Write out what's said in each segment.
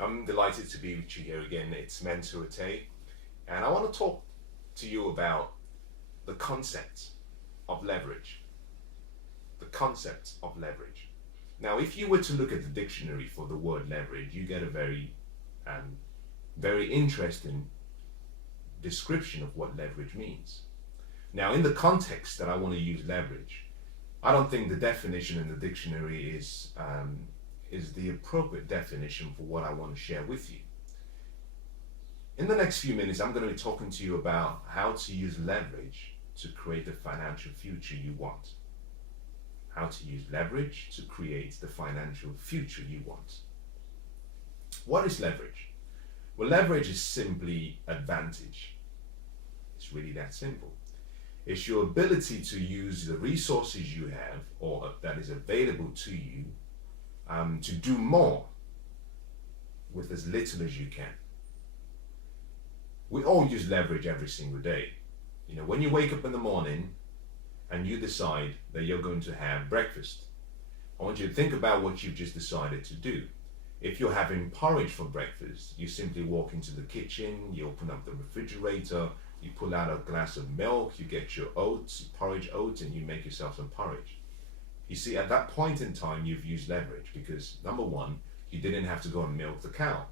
I'm delighted to be with you here again. It's Mensah Oteh, and I want to talk to you about the concept of leverage. The concept of leverage. Now, if you were to look at the dictionary for the word leverage, you get a very interesting description of what leverage means. Now, in the context that I want to use leverage, I don't think the definition in the dictionary is the appropriate definition for what I want to share with you. In the next few minutes, I'm going to be talking to you about how to use leverage to create the financial future you want. How to use leverage to create the financial future you want. What is leverage? Well, leverage is simply advantage. It's really that simple. It's your ability to use the resources you have or that is available to you to do more with as little as you can. We all use leverage every single day. You know, when you wake up in the morning and you decide that you're going to have breakfast, I want you to think about what you've just decided to do. If you're having porridge for breakfast, you simply walk into the kitchen, you open up the refrigerator, you pull out a glass of milk, you get your oats, porridge oats, and you make yourself some porridge. You see, at that point in time, you've used leverage because, number one, you didn't have to go and milk the cow.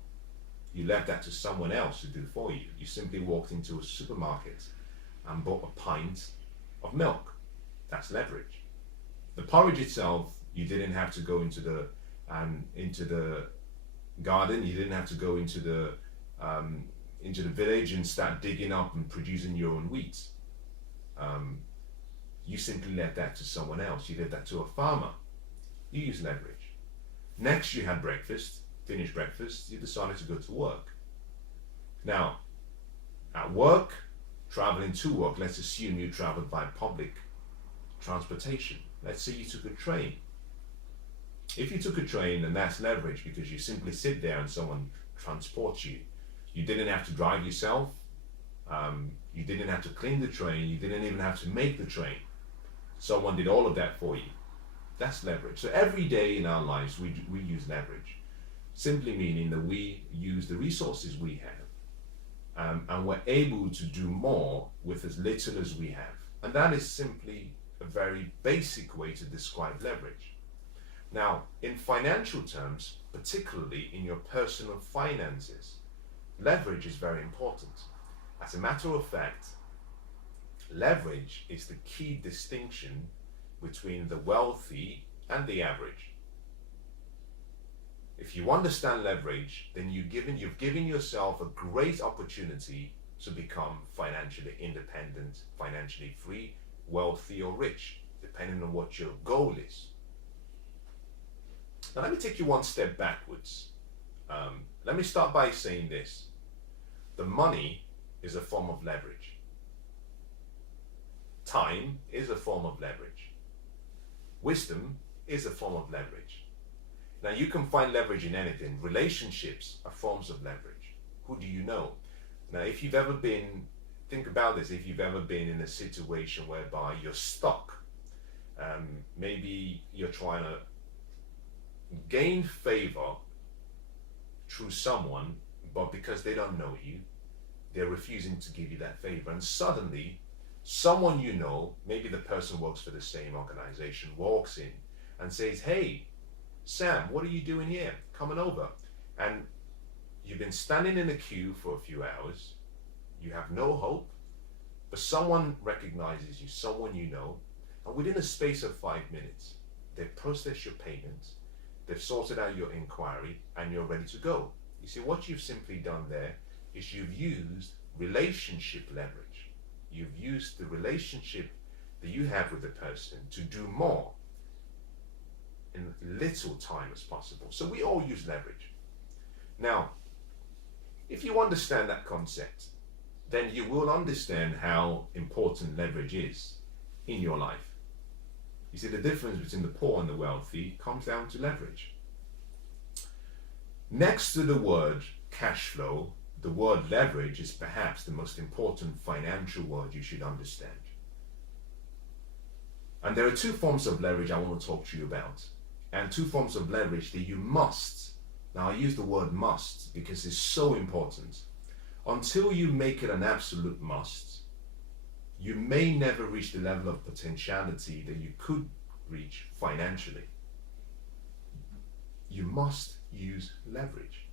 You left that to someone else to do for you. You simply walked into a supermarket and bought a pint of milk. That's leverage. The porridge itself, you didn't have to go into the garden. You didn't have to go into the village and start digging up and producing your own wheat. You simply left that to someone else. You left that to a farmer. You use leverage. Next, you had breakfast, finished breakfast, you decided to go to work. Now, at work, traveling to work, let's assume you traveled by public transportation. Let's say you took a train. If you took a train, then that's leverage because you simply sit there and someone transports you. You didn't have to drive yourself. You didn't have to clean the train. You didn't even have to make the train. Someone did all of that for you. That's leverage. So every day in our lives, we use leverage. Simply meaning that we use the resources we have and we're able to do more with as little as we have. And that is simply a very basic way to describe leverage. Now, in financial terms, particularly in your personal finances, leverage is very important. As a matter of fact, leverage is the key distinction between the wealthy and the average. If you understand leverage, then you've given yourself a great opportunity to become financially independent, financially free, wealthy or rich, depending on what your goal is. Now let me take you one step backwards. Let me start by saying this. The money is a form of leverage. Time is a form of leverage. Wisdom is a form of leverage. Now you can find leverage in anything. Relationships are forms of leverage. Who do you know? Now if you've ever been, think about this, if you've ever been in a situation whereby you're stuck, maybe you're trying to gain favor through someone, but because they don't know you, they're refusing to give you that favor. And suddenly, someone you know, maybe the person works for the same organization, walks in and says, "Hey, Sam, what are you doing here? Coming over." And you've been standing in a queue for a few hours. You have no hope, but someone recognizes you, someone you know, and within a space of 5 minutes, they've processed your payment, they've sorted out your inquiry, and you're ready to go. You see, what you've simply done there is you've used relationship leverage. You've used the relationship that you have with the person to do more in little time as possible. So we all use leverage. Now, if you understand that concept, then you will understand how important leverage is in your life. You see, the difference between the poor and the wealthy comes down to leverage. Next to the word cash flow, the word leverage is perhaps the most important financial word you should understand. And there are two forms of leverage I want to talk to you about, and two forms of leverage that you must Now I use the word must because it's so important. Until you make it an absolute must, you may never reach the level of potentiality that you could reach financially. You must use leverage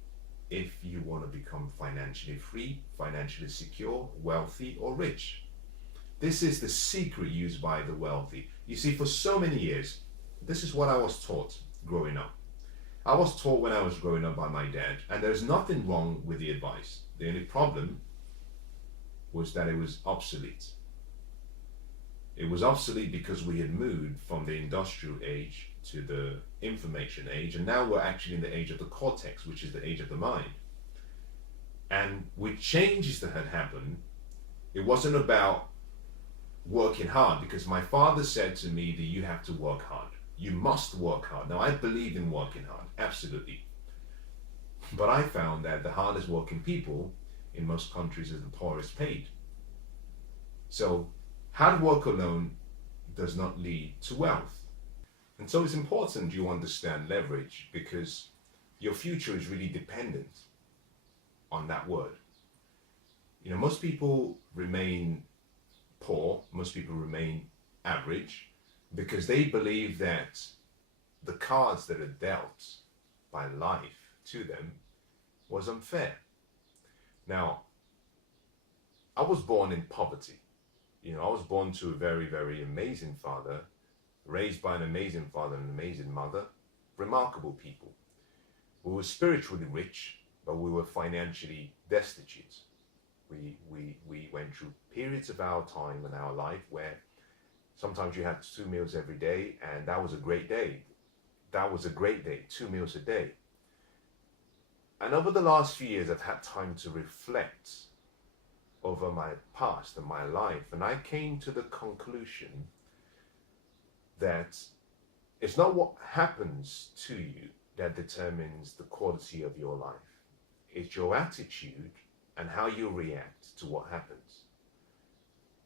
if you want to become financially free, financially secure, wealthy, or rich. This is the secret used by the wealthy. You see, for so many years, this is what I was taught growing up. I was taught when I was growing up by my dad, and there's nothing wrong with the advice. The only problem was that it was obsolete. It was obsolete because we had moved from the industrial age to the information age, and now we're actually in the age of the cortex, which is the age of the mind. And with changes that had happened, it wasn't about working hard, because my father said to me that you have to work hard. You must work hard. Now, I believe in working hard, absolutely. But I found that the hardest working people in most countries are the poorest paid. So hard work alone does not lead to wealth. And so it's important you understand leverage, because your future is really dependent on that word. You know, most people remain poor, most people remain average, because they believe that the cards that are dealt by life to them was unfair. Now, I was born in poverty. You know, I was born to a very, very amazing father, raised by an amazing father and an amazing mother, remarkable people. We were spiritually rich, but we were financially destitute. We went through periods of our time in our life where sometimes you had 2 meals every day, and that was a great day. That was a great day, 2 meals a day. And over the last few years, I've had time to reflect over my past and my life, and I came to the conclusion that it's not what happens to you that determines the quality of your life. It's your attitude and how you react to what happens.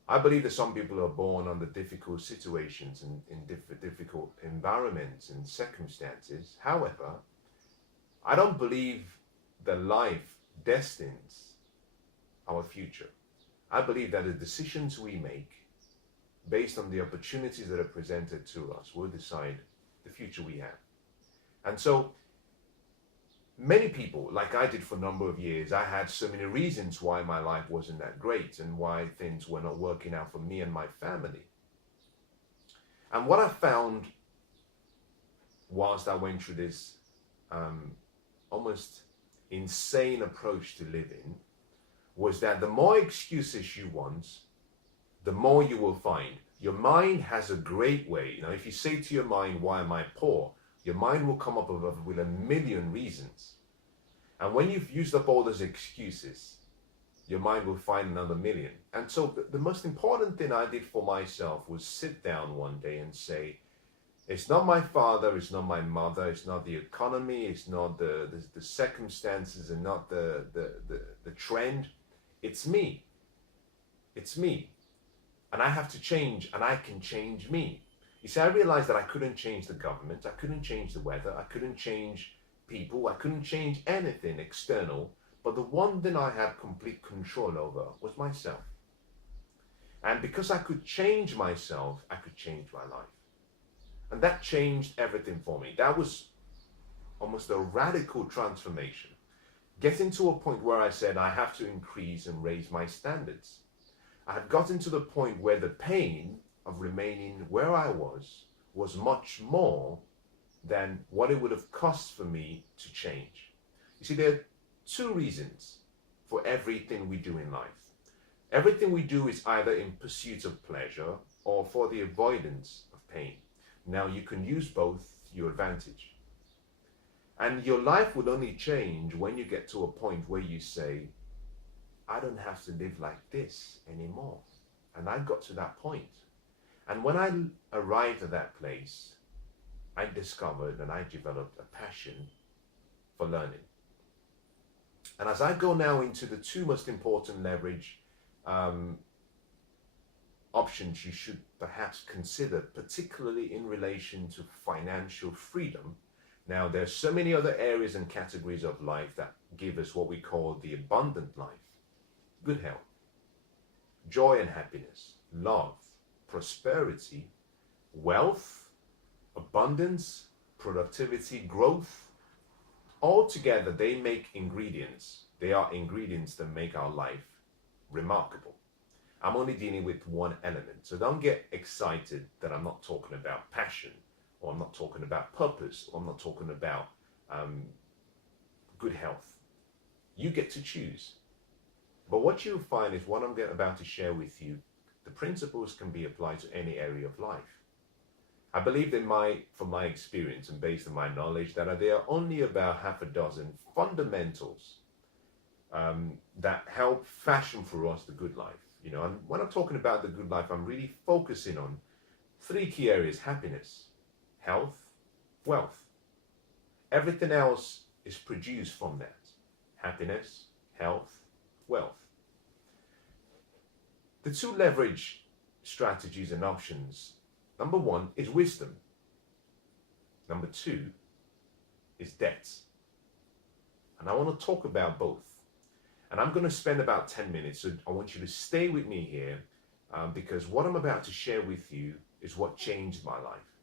I believe that some people are born under difficult situations and in difficult environments and circumstances. However, I don't believe that life destines our future. I believe that the decisions we make based on the opportunities that are presented to us will decide the future we have. And so many people, like I did for a number of years, I had so many reasons why my life wasn't that great and why things were not working out for me and my family. And what I found whilst I went through this almost insane approach to living was that the more excuses you want, the more you will find. Your mind has a great way. You know, if you say to your mind, why am I poor? Your mind will come up with a million reasons. And when you've used up all those excuses, your mind will find another million. And so the most important thing I did for myself was sit down one day and say, it's not my father, it's not my mother, it's not the economy, it's not the circumstances, and not the trend. It's me. It's me. And I have to change, and I can change me. You see, I realized that I couldn't change the government, I couldn't change the weather, I couldn't change people, I couldn't change anything external, but the one thing I had complete control over was myself. And because I could change myself, I could change my life. And that changed everything for me. That was almost a radical transformation. Getting to a point where I said I have to increase and raise my standards. I had gotten to the point where the pain of remaining where I was much more than what it would have cost for me to change. You see, there are two reasons for everything we do in life. Everything we do is either in pursuit of pleasure or for the avoidance of pain. Now, you can use both to your advantage. And your life would only change when you get to a point where you say, I don't have to live like this anymore. And I got to that point. And when I arrived at that place, I discovered and I developed a passion for learning. And as I go now into the two most important leverage options you should perhaps consider, particularly in relation to financial freedom. Now, there's so many other areas and categories of life that give us what we call the abundant life. Good health, joy and happiness, love, prosperity, wealth, abundance, productivity, growth. All together, they make ingredients. They are ingredients that make our life remarkable. I'm only dealing with one element. So don't get excited that I'm not talking about passion, or I'm not talking about purpose, or I'm not talking about good health. You get to choose. But what you'll find is what I'm about to share with you, the principles can be applied to any area of life. I believe from my experience and based on my knowledge, that there are only about half a dozen fundamentals that help fashion for us the good life. You know, and when I'm talking about the good life, I'm really focusing on three key areas: happiness, health, wealth. Everything else is produced from that. Happiness, health, wealth. The two leverage strategies and options, number one is wisdom. Number two is debts. And I want to talk about both. And I'm going to spend about 10 minutes, so I want you to stay with me here because what I'm about to share with you is what changed my life.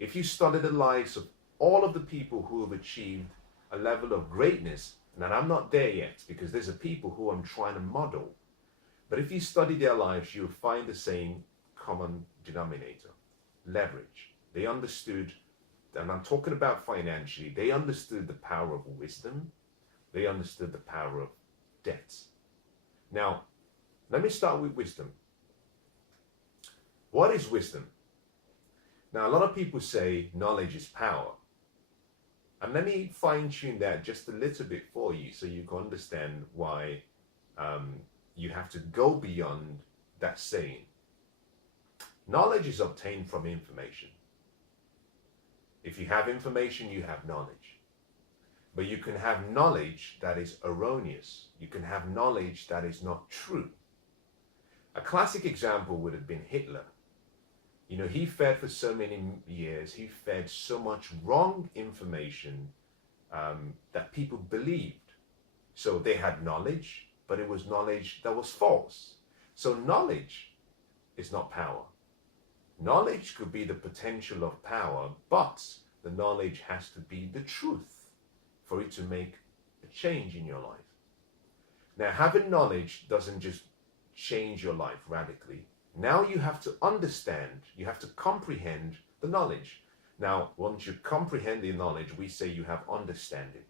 If you study the lives of all of the people who have achieved a level of greatness, and I'm not there yet because there's a people who I'm trying to model, but if you study their lives, you'll find the same common denominator: leverage. They understood, and I'm talking about financially, they understood the power of wisdom. They understood the power of debts. Now, let me start with wisdom. What is wisdom? Now, a lot of people say knowledge is power. And let me fine-tune that just a little bit for you so you can understand why you have to go beyond that saying. Knowledge is obtained from information. If you have information, you have knowledge. But you can have knowledge that is erroneous. You can have knowledge that is not true. A classic example would have been Hitler. You know, he fed for so many years, he fed so much wrong information that people believed. So they had knowledge, but it was knowledge that was false. So knowledge is not power. Knowledge could be the potential of power, but the knowledge has to be the truth for it to make a change in your life. Now, having knowledge doesn't just change your life radically. Now you have to understand, you have to comprehend the knowledge. Now, once you comprehend the knowledge, we say you have understanding.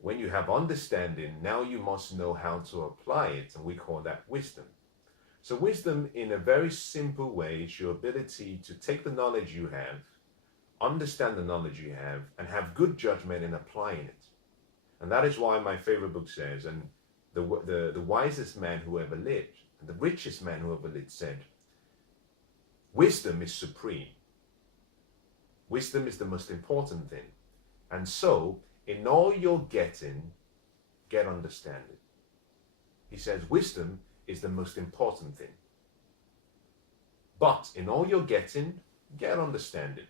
When you have understanding, now you must know how to apply it, and we call that wisdom. So wisdom, in a very simple way, is your ability to take the knowledge you have, understand the knowledge you have, and have good judgment in applying it. And that is why my favorite book says, and the wisest man who ever lived, the richest man who ever lived said, wisdom is supreme. Wisdom is the most important thing. And so, in all you're getting, get understanding. He says, wisdom is the most important thing. But in all you're getting, get understanding.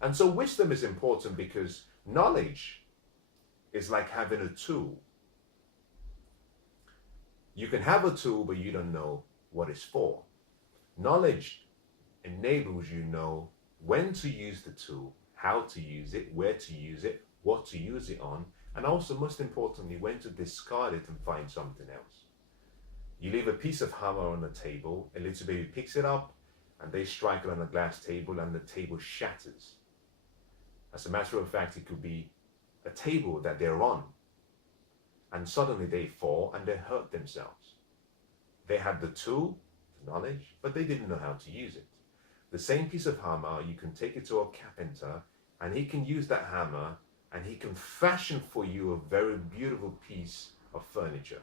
And so wisdom is important because knowledge is like having a tool. You can have a tool, but you don't know what it's for. Knowledge enables you know when to use the tool, how to use it, where to use it, what to use it on, and also, most importantly, when to discard it and find something else. You leave a piece of hammer on the table, a little baby picks it up, and they strike it on a glass table, and the table shatters. As a matter of fact, it could be a table that they're on, and suddenly they fall and they hurt themselves. They had the tool, the knowledge, but they didn't know how to use it. The same piece of hammer, you can take it to a carpenter, and he can use that hammer, and he can fashion for you a very beautiful piece of furniture.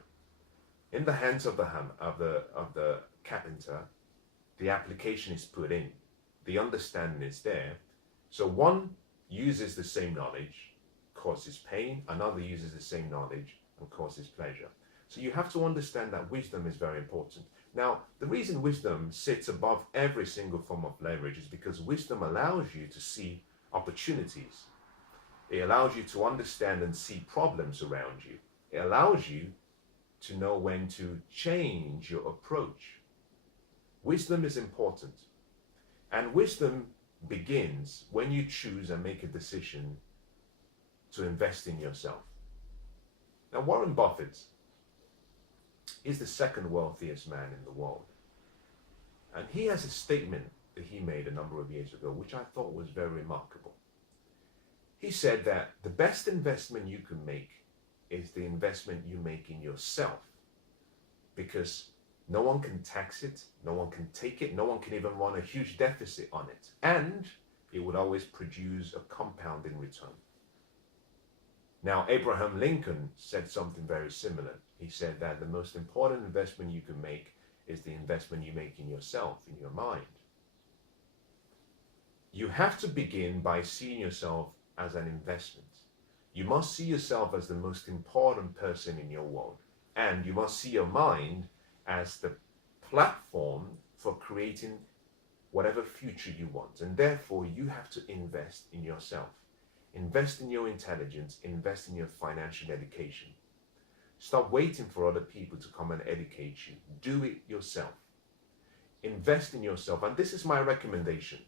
In the hands of the carpenter, the application is put in, the understanding is there. So one uses the same knowledge, causes pain, another uses the same knowledge and causes pleasure. So you have to understand that wisdom is very important. Now, the reason wisdom sits above every single form of leverage is because wisdom allows you to see opportunities. It allows you to understand and see problems around you. It allows you to know when to change your approach. Wisdom is important. And wisdom begins when you choose and make a decision to invest in yourself. Now, Warren Buffett is the second wealthiest man in the world. And he has a statement that he made a number of years ago, which I thought was very remarkable. He said that the best investment you can make is the investment you make in yourself, because no one can tax it, no one can take it, no one can even run a huge deficit on it, and it would always produce a compounding return. Now, Abraham Lincoln said something very similar. He said that the most important investment you can make is the investment you make in yourself, in your mind. You have to begin by seeing yourself as an investment. You must see yourself as the most important person in your world. And you must see your mind as the platform for creating whatever future you want. And therefore, you have to invest in yourself. Invest in your intelligence, invest in your financial education. Stop waiting for other people to come and educate you. Do it yourself. Invest in yourself. And this is my recommendation.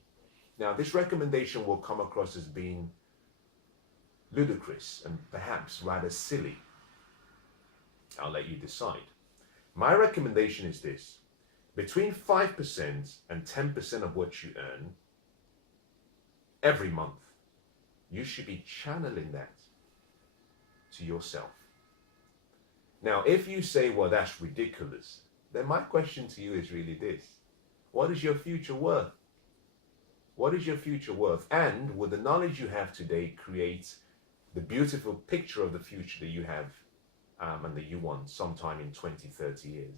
Now, this recommendation will come across as being ludicrous and perhaps rather silly. I'll let you decide. My recommendation is this. Between 5% and 10% of what you earn every month, you should be channeling that to yourself. Now, if you say, well, that's ridiculous, then my question to you is really this. What is your future worth? What is your future worth? And will the knowledge you have today create the beautiful picture of the future that you have and that you want sometime in 20, 30 years?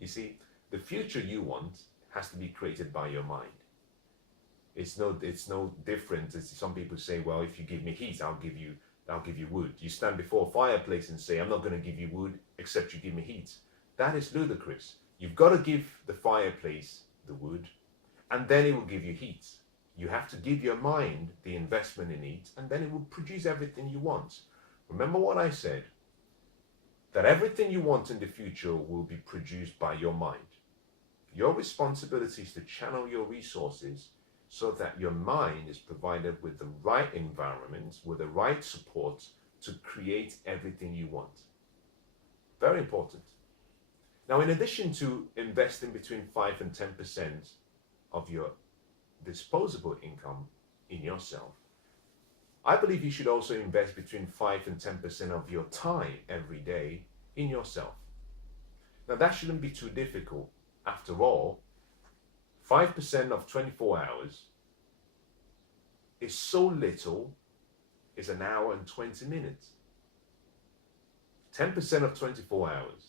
You see, the future you want has to be created by your mind. It's no different as some people say, well, if you give me heat, I'll give you wood. You stand before a fireplace and say, I'm not going to give you wood except you give me heat. That is ludicrous. You've got to give the fireplace the wood, and then it will give you heat. You have to give your mind the investment in it, and then it will produce everything you want. Remember what I said, that everything you want in the future will be produced by your mind. Your responsibility is to channel your resources so that your mind is provided with the right environment, with the right support to create everything you want. Very important. Now, in addition to investing between 5 and 10% of your disposable income in yourself, I believe you should also invest between 5 and 10% of your time every day in yourself. Now, that shouldn't be too difficult. After all, 5% of 24 hours is so little, it's an hour and 20 minutes. 10% of 24 hours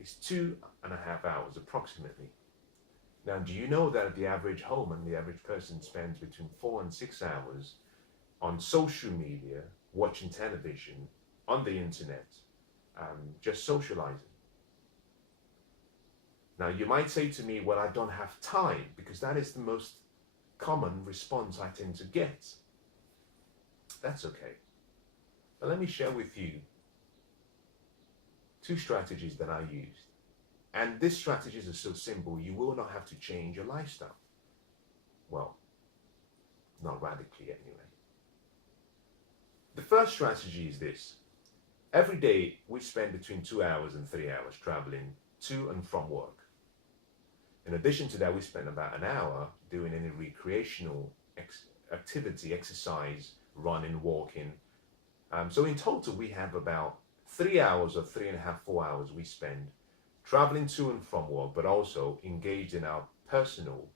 is 2.5 hours approximately. Now, do you know that the average home and the average person spends between 4 and 6 hours on social media, watching television, on the internet, just socializing? Now, you might say to me, well, I don't have time, because that is the most common response I tend to get. That's okay. But let me share with you 2 strategies that I used. And these strategies are so simple, you will not have to change your lifestyle. Well, not radically anyway. The first strategy is this. Every day we spend between 2 hours and 3 hours traveling to and from work. In addition to that, we spend about an hour doing any recreational activity, exercise, running, walking. So in total, we have about 3 hours or 3.5, 4 hours we spend traveling to and from work, but also engaged in our personal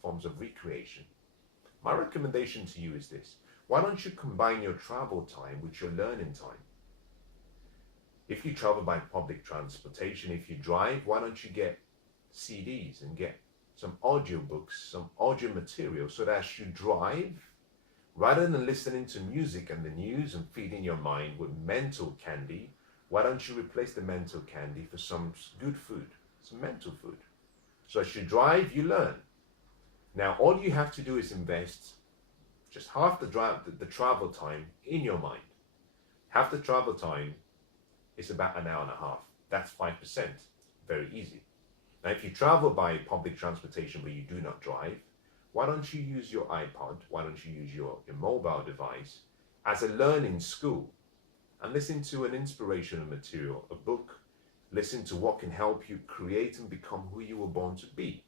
forms of recreation. My recommendation to you is this. Why don't you combine your travel time with your learning time? If you travel by public transportation, if you drive, why don't you get CDs and get some audiobooks, some audio material, so that as you drive, rather than listening to music and the news and feeding your mind with mental candy, why don't you replace the mental candy for some good food, some mental food? So as you drive, you learn. Now, all you have to do is invest Just half the travel time in your mind. Half the travel time is about an hour and a half. That's 5%. Very easy. Now, if you travel by public transportation but you do not drive, why don't you use your iPod? Why don't you use your mobile device as a learning school and listen to an inspirational material, a book, listen to what can help you create and become who you were born to be.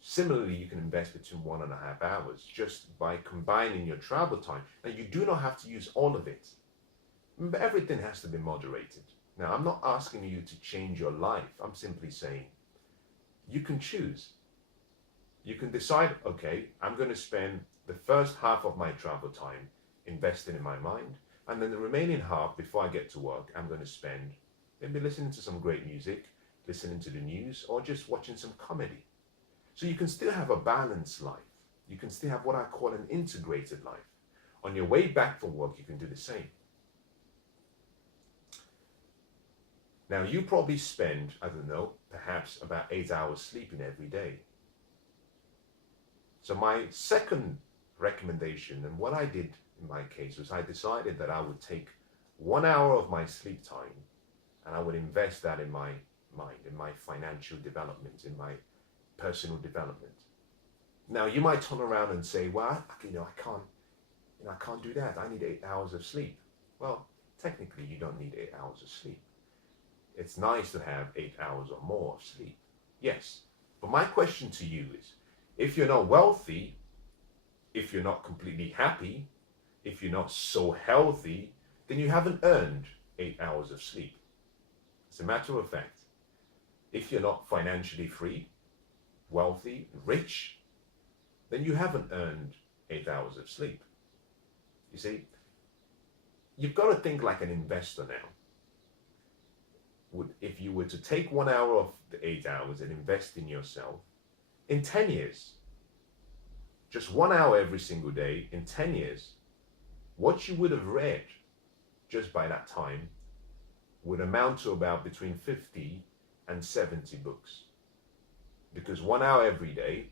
Similarly, you can invest between 1.5 hours just by combining your travel time. Now, you do not have to use all of it. Remember, everything has to be moderated. Now, I'm not asking you to change your life. I'm simply saying you can choose. You can decide, okay, I'm going to spend the first half of my travel time investing in my mind, and then the remaining half, before I get to work, I'm going to spend maybe listening to some great music, listening to the news, or just watching some comedy. So you can still have a balanced life. You can still have what I call an integrated life. On your way back from work, you can do the same. Now, you probably spend, I don't know, perhaps about 8 hours sleeping every day. So my second recommendation, and what I did in my case, was I decided that I would take 1 hour of my sleep time and I would invest that in my mind, in my financial development, in my personal development. Now, you might turn around and say, well, I can't do that. I need 8 hours of sleep. Well, technically, you don't need 8 hours of sleep. It's nice to have 8 hours or more of sleep. Yes. But my question to you is, if you're not wealthy, if you're not completely happy, if you're not so healthy, then you haven't earned 8 hours of sleep. As a matter of fact, if you're not financially free, wealthy, rich, then you haven't earned 8 hours of sleep. You see, you've got to think like an investor now. If you were to take 1 hour of the 8 hours and invest in yourself, in 10 years, just 1 hour every single day, in 10 years, what you would have read just by that time would amount to about between 50 and 70 books. Because 1 hour every day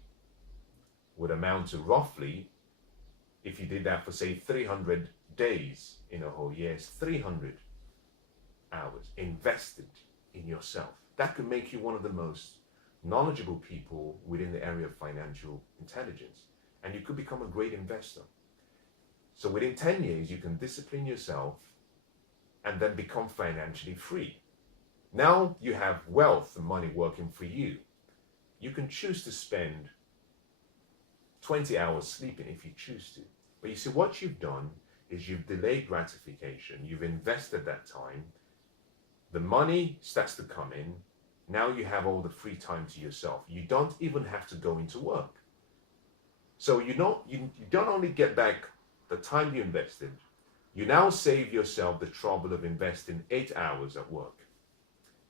would amount to roughly, if you did that for say 300 days in a whole year, it's 300 hours invested in yourself. That could make you one of the most knowledgeable people within the area of financial intelligence. And you could become a great investor. So within 10 years, you can discipline yourself and then become financially free. Now you have wealth and money working for you. You can choose to spend 20 hours sleeping if you choose to. But you see, what you've done is you've delayed gratification. You've invested that time. The money starts to come in. Now you have all the free time to yourself. You don't even have to go into work. So you don't only get back the time you invested, you now save yourself the trouble of investing 8 hours at work.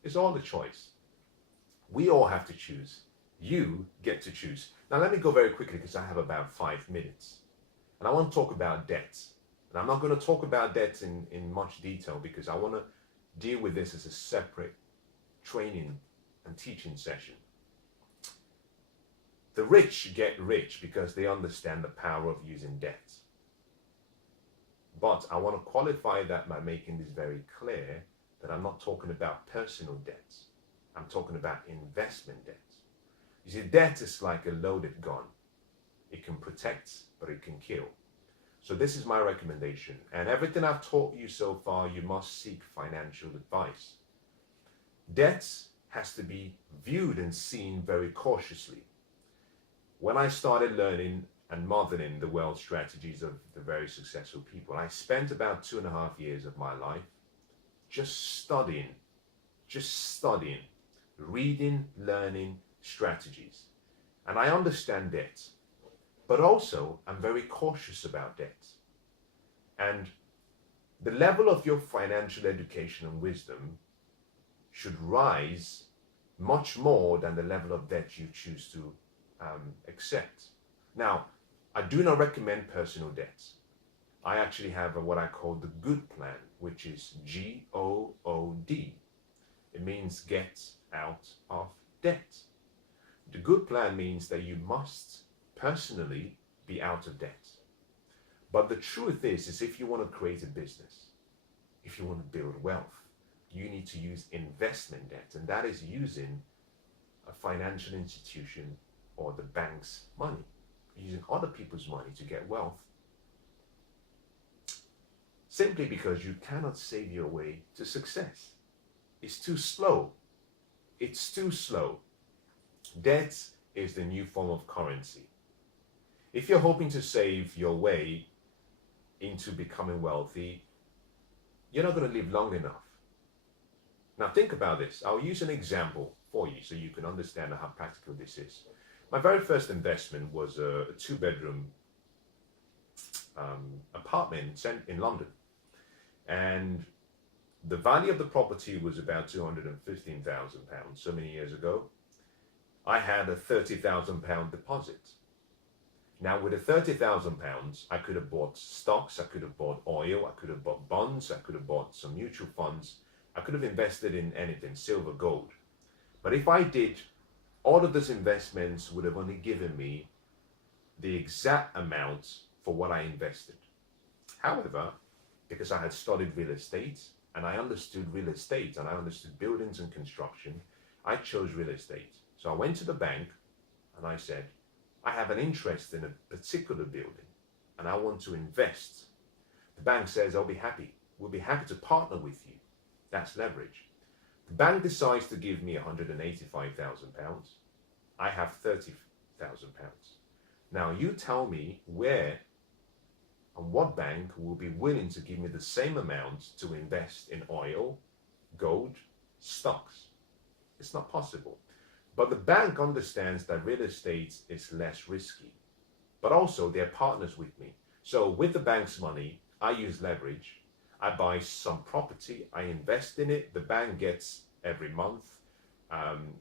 It's all the choice. We all have to choose. You get to choose. Now let me go very quickly because I have about 5 minutes. And I want to talk about debts. And I'm not going to talk about debts in much detail because I want to deal with this as a separate training and teaching session. The rich get rich because they understand the power of using debt. But I want to qualify that by making this very clear that I'm not talking about personal debts. I'm talking about investment debt. You see, debt is like a loaded gun. It can protect, but it can kill. So this is my recommendation. And everything I've taught you so far, you must seek financial advice. Debt has to be viewed and seen very cautiously. When I started learning and modeling the wealth strategies of the very successful people, I spent about 2.5 years of my life just studying, reading, learning strategies. And I understand debt, but also I'm very cautious about debt. And the level of your financial education and wisdom should rise much more than the level of debt you choose to accept. Now, I do not recommend personal debts. I actually have what I call the good plan, which is GOOD. It means get out of debt. The good plan means that you must personally be out of debt. But the truth is if you want to create a business, if you want to build wealth, you need to use investment debt, and that is using a financial institution or the bank's money, using other people's money to get wealth, simply because you cannot save your way to success. It's too slow. It's too slow. Debt is the new form of currency. If you're hoping to save your way into becoming wealthy, you're not going to live long enough. Now think about this. I'll use an example for you so you can understand how practical this is. My very first investment was a two-bedroom apartment in London. And the value of the property was about £215,000 so many years ago. I had a £30,000 deposit. Now with the £30,000, I could have bought stocks, I could have bought oil, I could have bought bonds, I could have bought some mutual funds, I could have invested in anything, silver, gold. But if I did, all of those investments would have only given me the exact amount for what I invested. However, because I had studied real estate and I understood real estate and I understood buildings and construction, I chose real estate. So I went to the bank and I said, I have an interest in a particular building and I want to invest. The bank says, I'll be happy. We'll be happy to partner with you. That's leverage. The bank decides to give me £185,000. I have £30,000. Now you tell me where and what bank will be willing to give me the same amount to invest in oil, gold, stocks. It's not possible. But the bank understands that real estate is less risky, but also they're partners with me. So with the bank's money, I use leverage. I buy some property, I invest in it. The bank gets every month an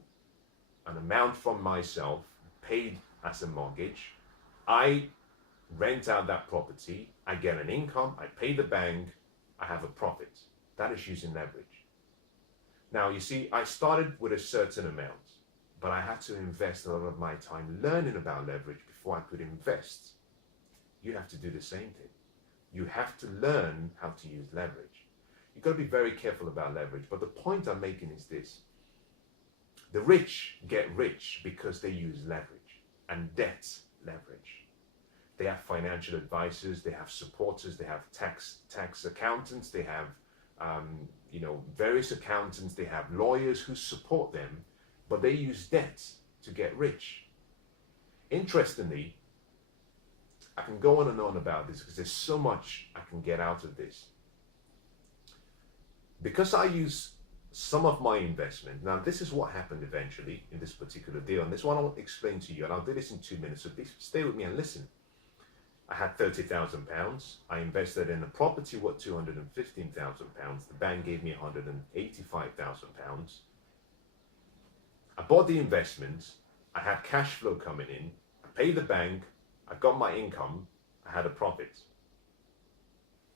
amount from myself paid as a mortgage. I rent out that property, I get an income, I pay the bank, I have a profit. That is using leverage. Now you see, I started with a certain amount, but I had to invest a lot of my time learning about leverage before I could invest. You have to do the same thing. You have to learn how to use leverage. You've got to be very careful about leverage. But the point I'm making is this. The rich get rich because they use leverage, and debt's leverage. They have financial advisors, they have supporters, they have tax accountants, they have various accountants, they have lawyers who support them, but they use debt to get rich. Interestingly, I can go on and on about this because there's so much I can get out of this. Because I use some of my investment, now this is what happened eventually in this particular deal, and this one I'll explain to you, and I'll do this in 2 minutes, so please stay with me and listen. I had £30,000. I invested in a property worth £215,000. The bank gave me £185,000. I bought the investment. I had cash flow coming in. I paid the bank. I got my income. I had a profit.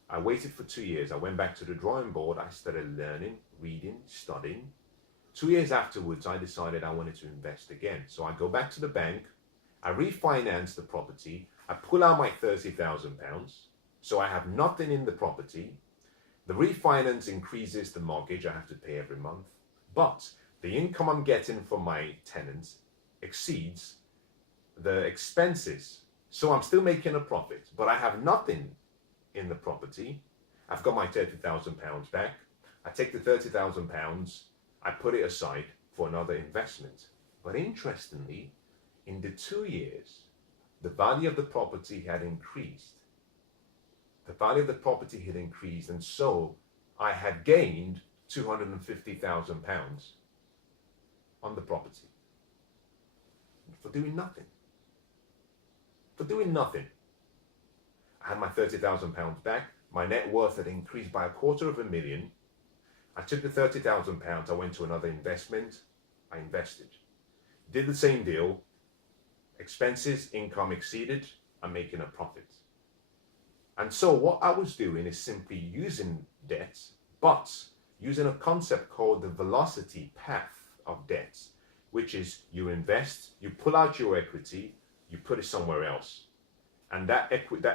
I waited for 2 years. I went back to the drawing board. I started learning, reading, studying. 2 years afterwards, I decided I wanted to invest again. So I go back to the bank. I refinance the property. I pull out my £30,000. So I have nothing in the property. The refinance increases the mortgage I have to pay every month. But the income I'm getting from my tenants exceeds the expenses. So I'm still making a profit, but I have nothing in the property. I've got my £30,000 back. I take the £30,000, I put it aside for another investment. But interestingly, in the 2 years, the value of the property had increased. The value of the property had increased, and so I had gained £250,000 on the property for doing nothing. For doing nothing. I had my £30,000 back. My net worth had increased by £250,000. I took the £30,000. I went to another investment. I invested. Did the same deal. Expenses, income exceeded. I'm making a profit. And so what I was doing is simply using debt, but using a concept called the velocity path of debt, which is you invest, you pull out your equity, you put it somewhere else. And that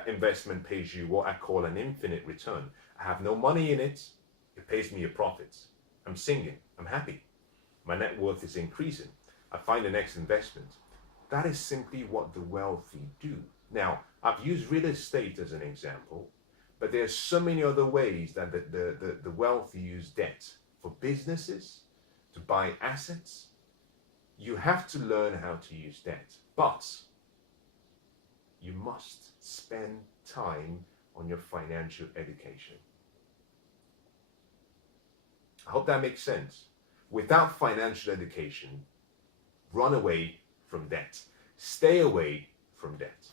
investment pays you what I call an infinite return. I have no money in it. It pays me a profit. I'm singing. I'm happy. My net worth is increasing. I find the next investment. That is simply what the wealthy do. Now, I've used real estate as an example, but there are so many other ways that the wealthy use debt for businesses, to buy assets. You have to learn how to use debt, but you must spend time on your financial education. I hope that makes sense. Without financial education, run away from debt. Stay away from debt.